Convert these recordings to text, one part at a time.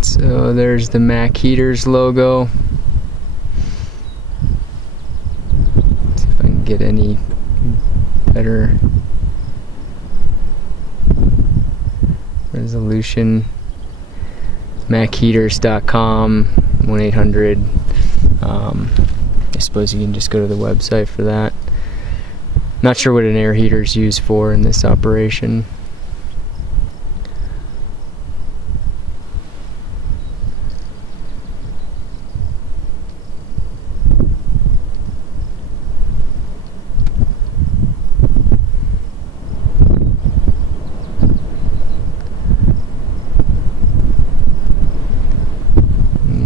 So there's the Mac Heaters logo. See if I can get any better resolution. MacHeaters.com, 1-800. I suppose you can just go to the website for that. Not sure what an air heater is used for in this operation.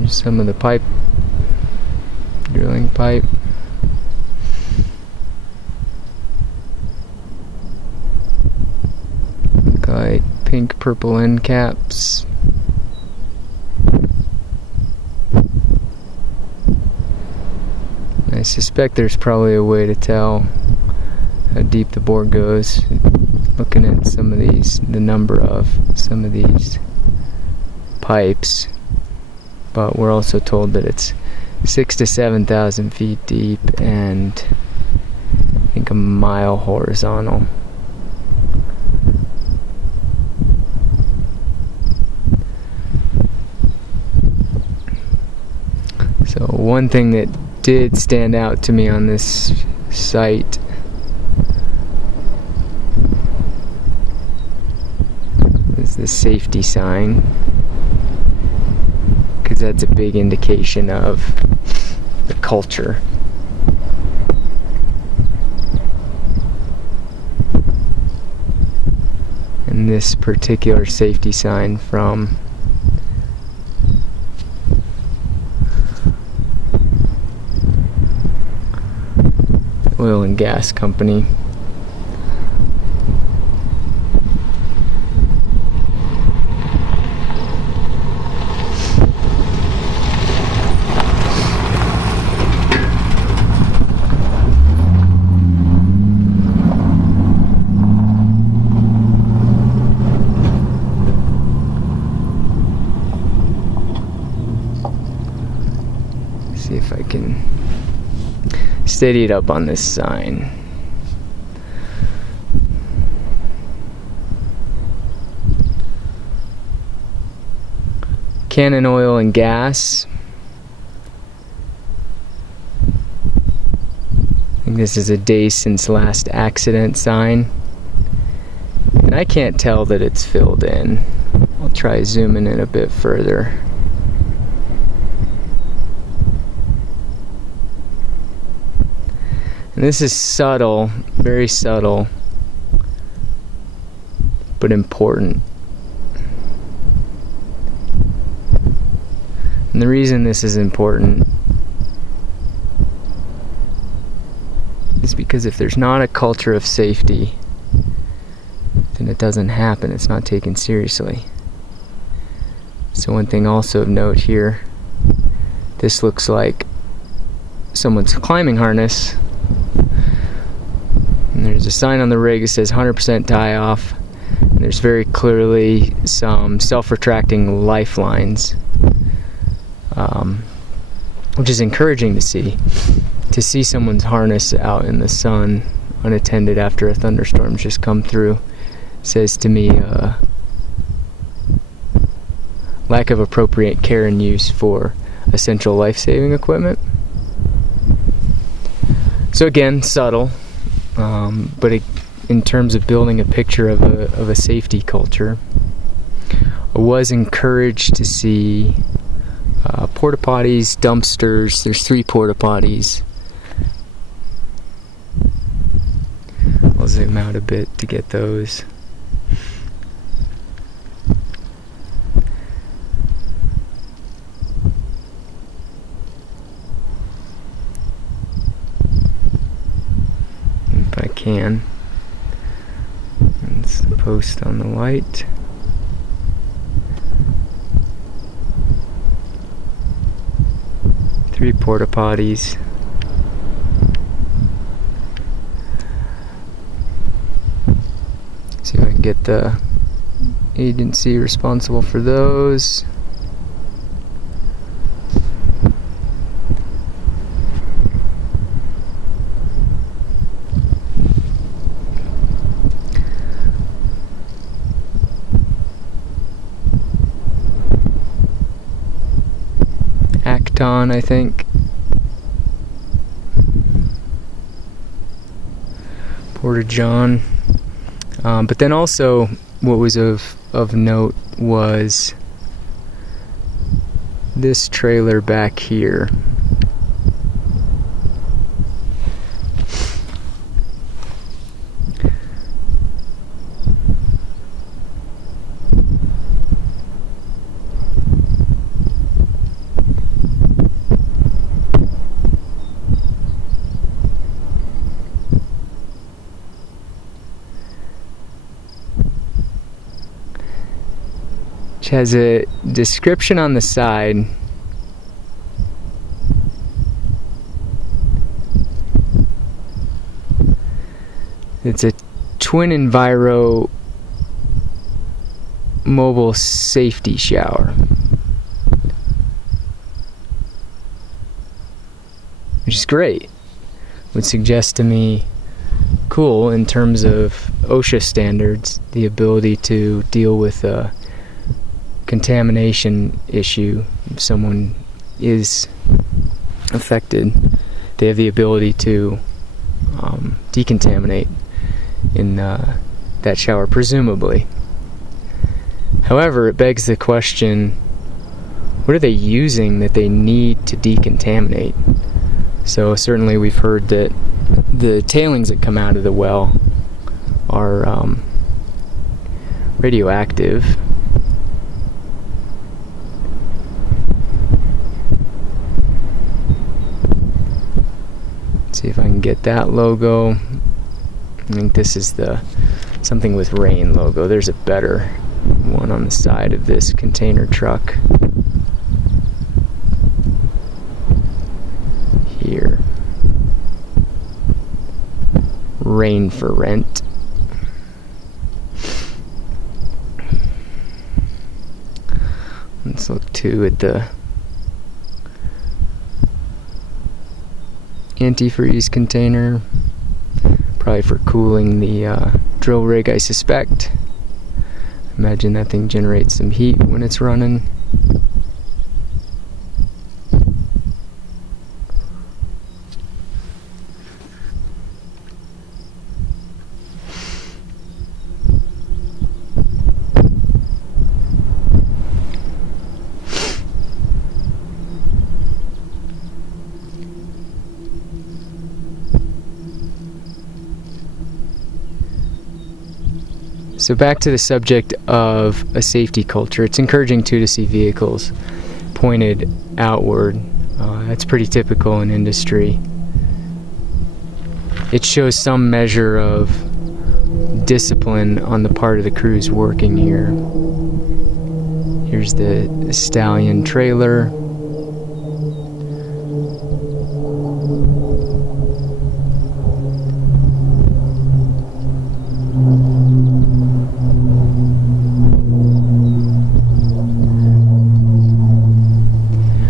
Here's some of the pipe, drilling pipe. Got pink purple end caps. I suspect there's probably a way to tell how deep the bore goes, looking at some of these, the number of some of these pipes, but we're also told that it's 6,000 to 7,000 feet deep and I think a mile horizontal. So one thing that did stand out to me on this site is the safety sign, because that's a big indication of the culture. And this particular safety sign from oil and gas company. See if I can steady it up on this sign. Cannon Oil and Gas. I think this is a day since last accident sign. And I can't tell that it's filled in. I'll try zooming in a bit further. And this is subtle, very subtle, but important. And the reason this is important is because if there's not a culture of safety, then it doesn't happen. It's not taken seriously. So one thing also of note here, this looks like someone's climbing harness. And there's a sign on the rig that says 100% tie off. And there's very clearly some self-retracting lifelines, which is encouraging to see. To see someone's harness out in the sun, unattended after a thunderstorm's just come through, says to me lack of appropriate care and use for essential life-saving equipment. So again, subtle. But in terms of building a picture of a safety culture, I was encouraged to see porta potties, dumpsters. There's 3 porta potties. I'll zoom out a bit to get those. If I can. Let's post on the light. Three porta potties. See if I can get the agency responsible for those. Don, I think. Porta John. But then also, what was of note was this trailer back here. Which has a description on the side. It's a twin enviro mobile safety shower, which is great. Would suggest to me cool in terms of OSHA standards, the ability to deal with a contamination issue. If someone is affected, they have the ability to decontaminate in that shower, presumably. However, it begs the question, what are they using that they need to decontaminate? So certainly we've heard that the tailings that come out of the well are radioactive. See if I can get that logo. I think this is the something with rain logo. There's a better one on the side of this container truck. Here. Rain for rent. Let's look too at the antifreeze container, probably for cooling the drill rig, I suspect. Imagine that thing generates some heat when it's running. So back to the subject of a safety culture. It's encouraging too to see vehicles pointed outward. That's pretty typical in industry. It shows some measure of discipline on the part of the crews working here. Here's the Stallion trailer.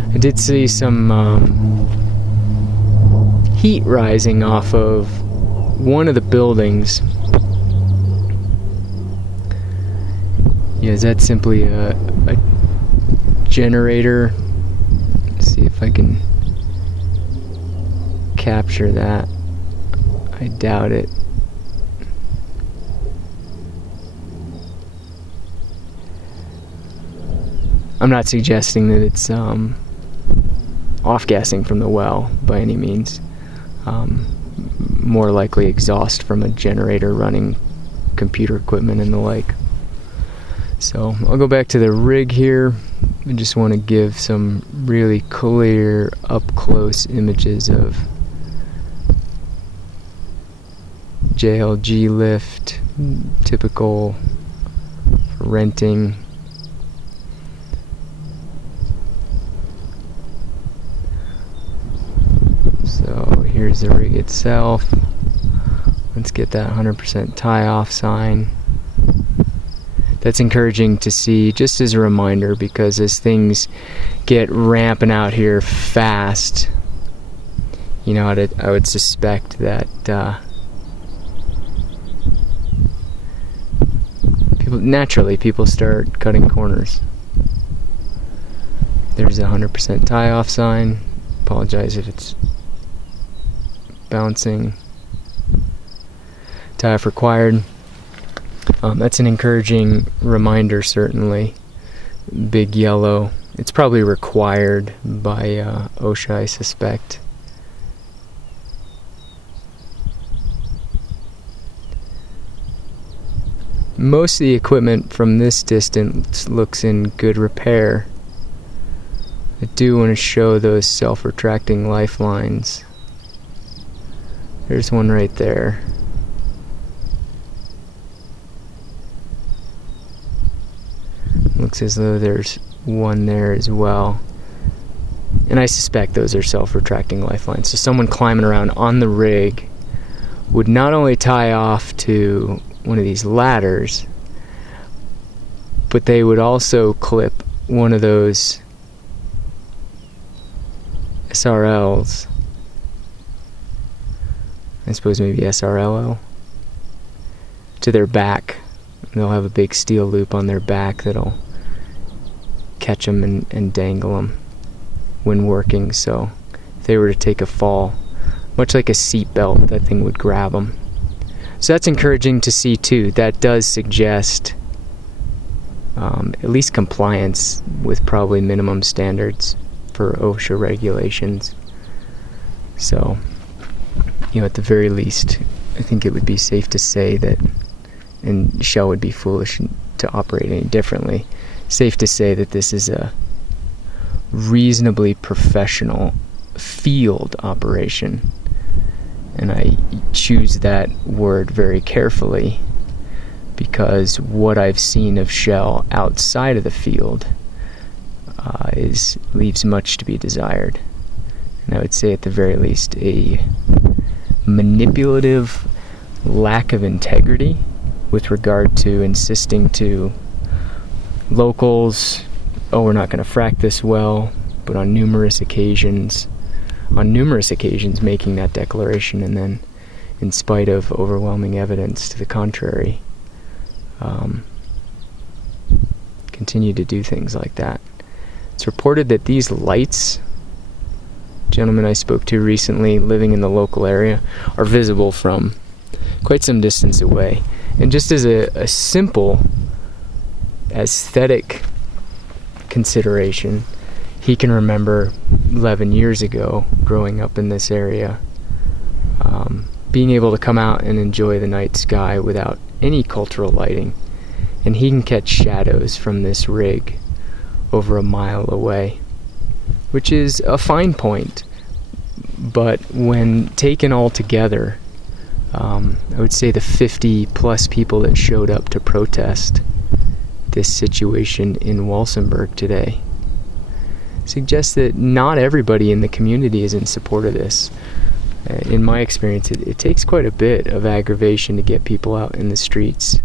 I did see some heat rising off of one of the buildings. Yeah, is that simply a generator? Let's see if I can capture that. I doubt it. I'm not suggesting that it's off-gassing from the well by any means. More likely exhaust from a generator running computer equipment and the like. So I'll go back to the rig here. I just want to give some really clear up-close images of JLG lift, typical for renting. So here's the rig itself. Let's get that 100% tie-off sign. That's encouraging to see, just as a reminder, because as things get ramping out here fast, you know, I would suspect that people start cutting corners. There's a 100% tie-off sign. Apologize if it's bouncing. Tie-off required. That's an encouraging reminder, certainly. Big yellow. It's probably required by OSHA, I suspect. Most of the equipment from this distance looks in good repair. I do want to show those self-retracting lifelines. There's one right there. Looks as though there's one there as well. And I suspect those are self-retracting lifelines. So someone climbing around on the rig would not only tie off to one of these ladders, but they would also clip one of those SRLs. I suppose maybe SRLL. To their back. They'll have a big steel loop on their back that'll catch them and dangle them when working. So if they were to take a fall, much like a seat belt, that thing would grab them. So that's encouraging to see too. That does suggest at least compliance with probably minimum standards for OSHA regulations. So, at the very least, I think it would be safe to say that, and Shell would be foolish to operate any differently, safe to say that this is a reasonably professional field operation. And I choose that word very carefully because what I've seen of Shell outside of the field leaves much to be desired. And I would say at the very least a manipulative lack of integrity with regard to insisting to locals, oh, we're not going to frack this well, but on numerous occasions making that declaration, and then in spite of overwhelming evidence to the contrary, continue to do things like that. It's reported that these lights, gentlemen I spoke to recently living in the local area, are visible from quite some distance away. And just as a simple aesthetic consideration, he can remember 11 years ago, growing up in this area, being able to come out and enjoy the night sky without any cultural lighting. And he can catch shadows from this rig over a mile away, which is a fine point. But when taken all together, I would say the 50 plus people that showed up to protest this situation in Walsenburg today suggests that not everybody in the community is in support of this. In my experience, it takes quite a bit of aggravation to get people out in the streets,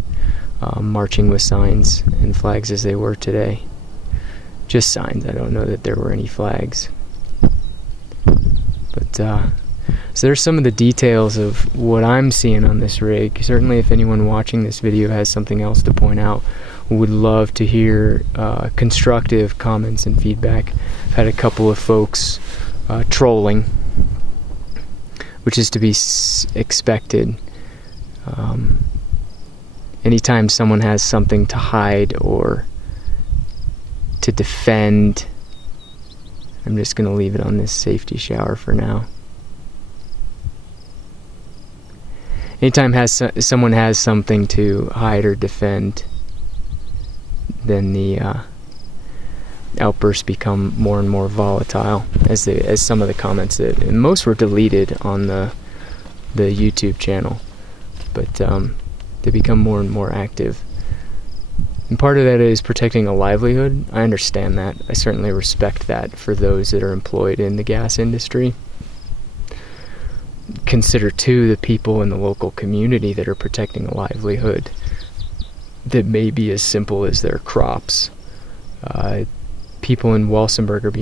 marching with signs and flags as they were today. Just signs. I don't know that there were any flags. But so there's some of the details of what I'm seeing on this rig. Certainly if anyone watching this video has something else to point out, would love to hear constructive comments and feedback. I've had a couple of folks trolling, which is to be expected. Anytime someone has something to hide or to defend, I'm just going to leave it on this safety shower for now. Anytime someone has something to hide or defend, then the outbursts become more and more volatile, as some of the comments and most were deleted on the YouTube channel, but they become more and more active. And part of that is protecting a livelihood. I understand that. I certainly respect that for those that are employed in the gas industry. Consider too the people in the local community that are protecting a livelihood that may be as simple as their crops. People in Walsenburg are being